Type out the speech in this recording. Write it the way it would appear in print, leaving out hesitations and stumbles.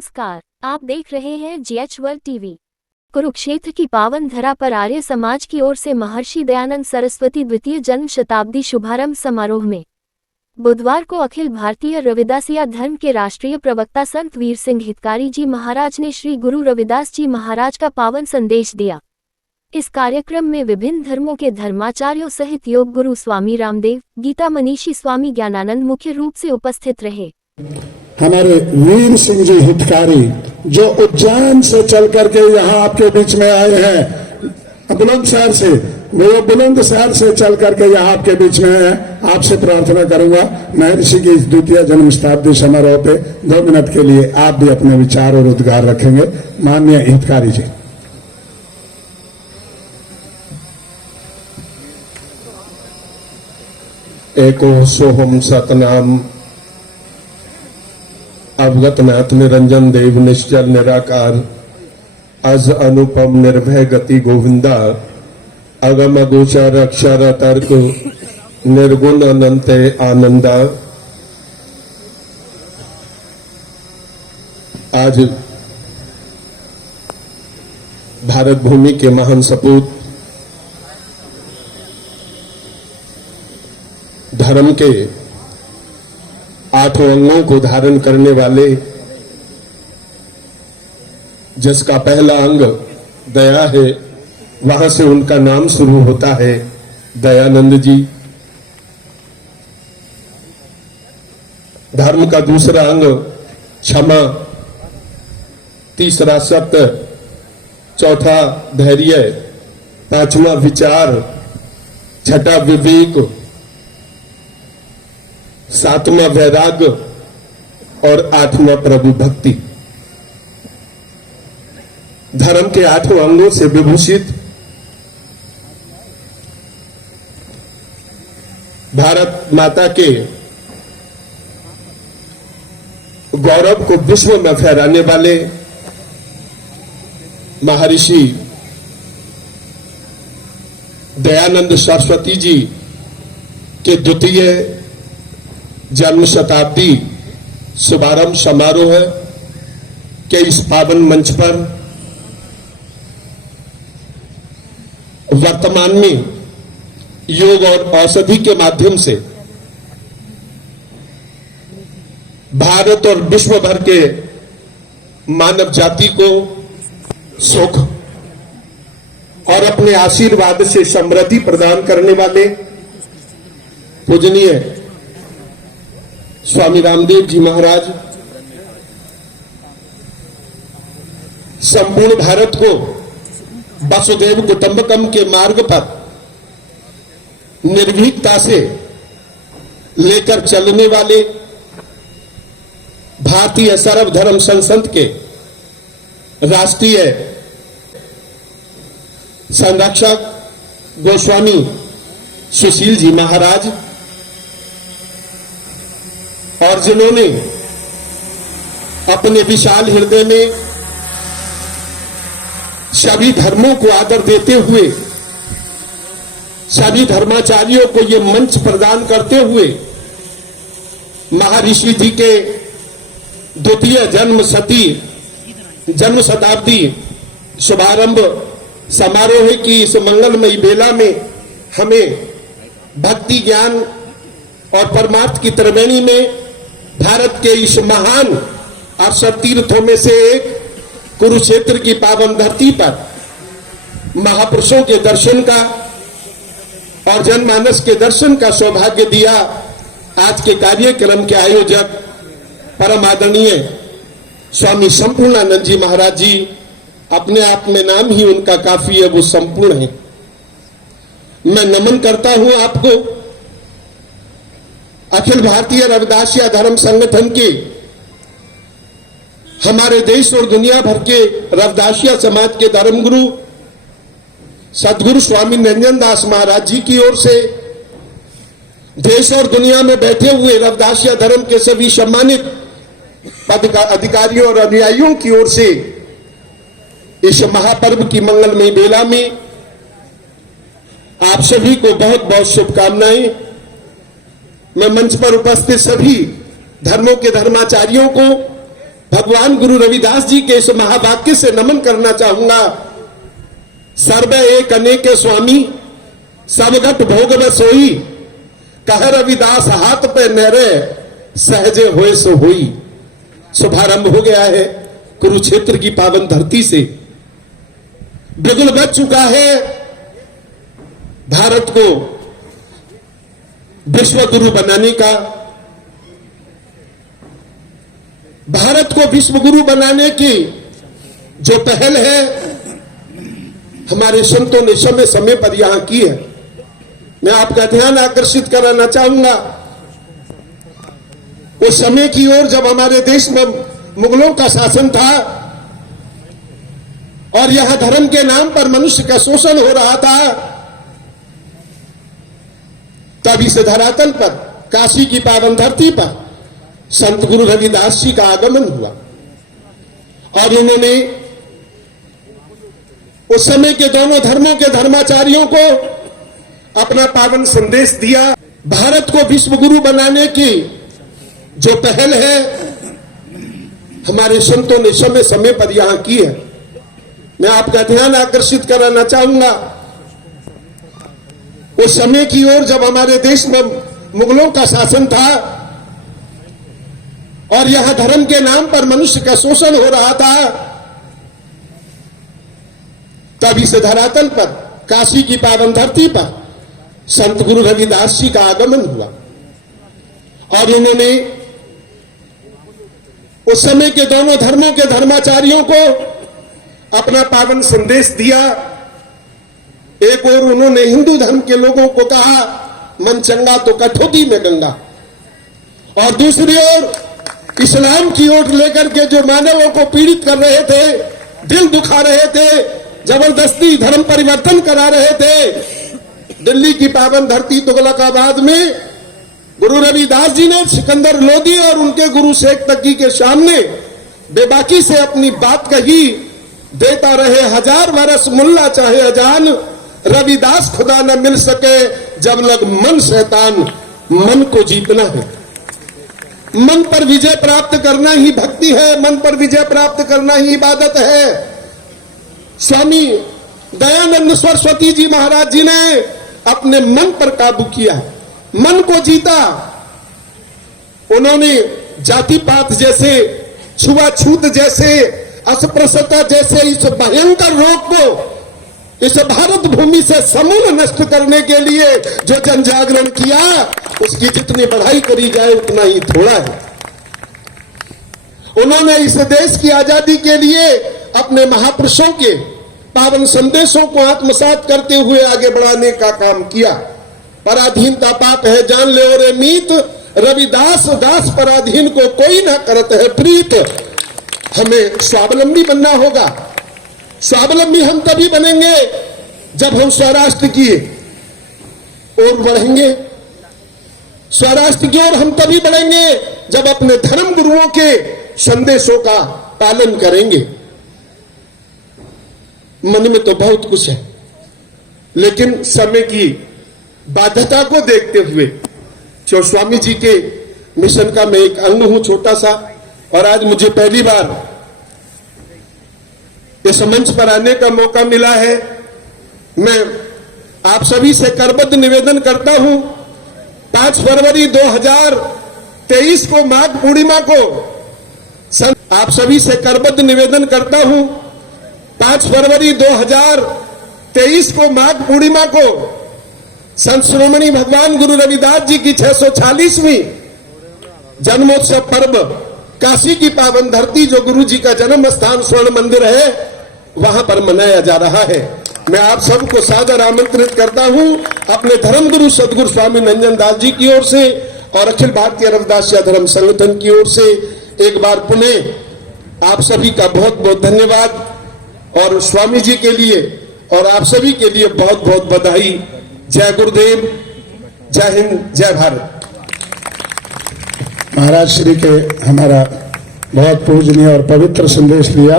नमस्कार, आप देख रहे हैं GH वर्ल्ड टीवी। कुरुक्षेत्र की पावन धरा पर आर्य समाज की ओर से महर्षि दयानंद सरस्वती द्वितीय जन्म शताब्दी शुभारंभ समारोह में बुधवार को अखिल भारतीय रविदासिया धर्म के राष्ट्रीय प्रवक्ता संत वीर सिंह हितकारी जी महाराज ने श्री गुरु रविदास जी महाराज का पावन संदेश दिया। इस कार्यक्रम में विभिन्न धर्मों के धर्माचार्यों सहित योग गुरु स्वामी रामदेव, गीता मनीषी स्वामी ज्ञानानंद मुख्य रूप से उपस्थित रहे। हमारे वीर सिंह जी हितकारी जो उज्जैन से चल करके यहाँ आपके बीच में आए हैं, बुलंदशहर से, वो बुलंदशहर से चल करके यहाँ आपके बीच में है। आपसे प्रार्थना करूंगा महर्षि की इस द्वितीय जन्म शताब्दी समारोह पे 2 मिनट के लिए आप भी अपने विचार और उद्गार रखेंगे। माननीय हितकारी जी। एको सोहम सतनाम अवगत नाथ निरंजन देव निश्चल निराकार अज अनुपम निर्भय गति गोविंदा अगम गोचर अक्षर तर्क निर्गुण अनंत आनंदा। आज भारत भूमि के महान सपूत धर्म के 8 अंगों को धारण करने वाले, जिसका पहला अंग दया है, वहां से उनका नाम शुरू होता है, दयानंद जी। धर्म का दूसरा अंग क्षमा, तीसरा सत्य, चौथा धैर्य, 5वां विचार, 6ठा विवेक, 7वां वैराग्य और 8वां प्रभु भक्ति। धर्म के 8 अंगों से विभूषित भारत माता के गौरव को विश्व में फहराने वाले महर्षि दयानंद सरस्वती जी के द्वितीय जन्म शताब्दी शुभारंभ समारोह के इस पावन मंच पर वर्तमान में योग और औषधि के माध्यम से भारत और विश्व भर के मानव जाति को सुख और अपने आशीर्वाद से समृद्धि प्रदान करने वाले पूजनीय स्वामी रामदेव जी महाराज संपूर्ण भारत को वसुदेव कुटुंबकम के मार्ग पर निर्भीकता से लेकर चलने वाले भारतीय सर्वधर्म संसद के राष्ट्रीय संरक्षक गोस्वामी सुशील जी महाराज, और जिन्होंने अपने विशाल हृदय में सभी धर्मों को आदर देते हुए, सभी धर्माचार्यों को ये मंच प्रदान करते हुए महर्षि जी के द्वितीय जन्म शताब्दी शुभारंभ समारोह की इस मंगलमयी बेला में हमें भक्ति, ज्ञान और परमार्थ की त्रिवेणी में भारत के इस महान अवसर तीर्थों में से एक कुरुक्षेत्र की पावन धरती पर महापुरुषों के दर्शन का और जनमानस के दर्शन का सौभाग्य दिया। आज के कार्यक्रम के आयोजक परम आदरणीय स्वामी संपूर्णानंद जी महाराज जी, अपने आप में नाम ही उनका काफी है, वो संपूर्ण है। मैं नमन करता हूं आपको। अखिल भारतीय रविदासिया धर्म संगठन के हमारे देश और दुनिया भर के रविदासिया समाज के धर्मगुरु सदगुरु स्वामी निरंजन दास महाराज जी की ओर से देश और दुनिया में बैठे हुए रविदासिया धर्म के सभी सम्मानित अधिकारियों और अनुयायियों की ओर से इस महापर्व की मंगलमयी बेला में आप सभी को बहुत बहुत शुभकामनाएं। मैं मंच पर उपस्थित सभी धर्मों के धर्माचार्यों को भगवान गुरु रविदास जी के इस महावाक्य से नमन करना चाहूंगा। सर्व एक अनेक स्वामी, सब घट भोग न सोई, कह रविदास हाथ पे नहरे, सहजे होए सो होई। शुभारंभ हो गया है कुरुक्षेत्र की पावन धरती से। बिगुल बच चुका है भारत को विश्व गुरु बनाने का। भारत को विश्व गुरु बनाने की जो पहल है हमारे संतों ने समय समय पर यहां की है। मैं आपका ध्यान आकर्षित कराना चाहूंगा उस समय की ओर जब हमारे देश में मुगलों का शासन था और यहां धर्म के नाम पर मनुष्य का शोषण हो रहा था। तब इस धरातल पर काशी की पावन धरती पर संत गुरु रविदास जी का आगमन हुआ और उन्होंने उस समय के दोनों धर्मों के धर्माचार्यों को अपना पावन संदेश दिया। भारत को विश्व गुरु बनाने की जो पहल है हमारे संतों ने समय समय पर यहां की है। मैं आपका ध्यान आकर्षित कराना चाहूंगा उस समय की ओर जब हमारे देश में मुगलों का शासन था और यहां धर्म के नाम पर मनुष्य का शोषण हो रहा था। तब इस धरातल पर काशी की पावन धरती पर संत गुरु रविदास जी का आगमन हुआ और उन्होंने उस समय के दोनों धर्मों के धर्माचार्यों को अपना पावन संदेश दिया। एक और उन्होंने हिंदू धर्म के लोगों को कहा मन चंगा तो कठौती में गंगा, और दूसरी ओर इस्लाम की ओर लेकर के जो मानवों को पीड़ित कर रहे थे, दिल दुखा रहे थे, जबरदस्ती धर्म परिवर्तन करा रहे थे। दिल्ली की पावन धरती तुगलकाबाद में गुरु रविदास जी ने सिकंदर लोदी और उनके गुरु शेख तकी के सामने बेबाकी से अपनी बात कही। देता रहे 1000 वर्ष मुल्ला चाहे अजान, रविदास खुदा न मिल सके जब लग मन शैतान। मन को जीतना है, मन पर विजय प्राप्त करना ही भक्ति है, मन पर विजय प्राप्त करना ही इबादत है। स्वामी दयानंद सरस्वती जी महाराज जी ने अपने मन पर काबू किया, मन को जीता। उन्होंने जाति पात जैसे, छुआछूत जैसे, अस्पृश्यता जैसे इस भयंकर रोग को इस भारत भूमि से समूल नष्ट करने के लिए जो जन जागरण किया, उसकी जितनी बढ़ाई करी जाए उतना ही थोड़ा है। उन्होंने इस देश की आजादी के लिए अपने महापुरुषों के पावन संदेशों को आत्मसात करते हुए आगे बढ़ाने का काम किया। पराधीनता पाप है जान ले और मीत, रविदास दास पराधीन को कोई ना करत है प्रीत। हमें स्वावलंबी बनना होगा। स्वावलंबी हम तभी बनेंगे जब हम स्वराष्ट्र की ओर बढ़ेंगे। स्वराष्ट्र की ओर हम तभी बढ़ेंगे जब अपने धर्म गुरुओं के संदेशों का पालन करेंगे। मन में तो बहुत कुछ है, लेकिन समय की बाध्यता को देखते हुए जो स्वामी जी के मिशन का मैं एक अंग हूं छोटा सा, और आज मुझे पहली बार इस मंच पर आने का मौका मिला है। मैं आप सभी से करबद्ध निवेदन करता हूं, 5 फरवरी 2023 को माघ पूर्णिमा को आप सभी से करबद्ध निवेदन करता हूं, 5 फरवरी 2023 को माघ पूर्णिमा को संत शिरोमणि भगवान गुरु रविदास जी की 640वीं जन्मोत्सव पर्व काशी की पावन धरती जो गुरु जी का जन्म स्थान स्वर्ण मंदिर है वहां पर मनाया जा रहा है। मैं आप सबको सादर आमंत्रित करता हूं अपने धर्म गुरु सदगुरु स्वामी नंजन दास जी की ओर से और अखिल भारतीय रविदासिया धर्म संगठन की ओर से एक बार पुनः आप सभी का बहुत बहुत धन्यवाद, और स्वामी जी के लिए और आप सभी के लिए बहुत बहुत बधाई। जय गुरुदेव, जय हिंद, जय भारत। महाराज श्री के हमारा बहुत पूजनीय और पवित्र संदेश दिया।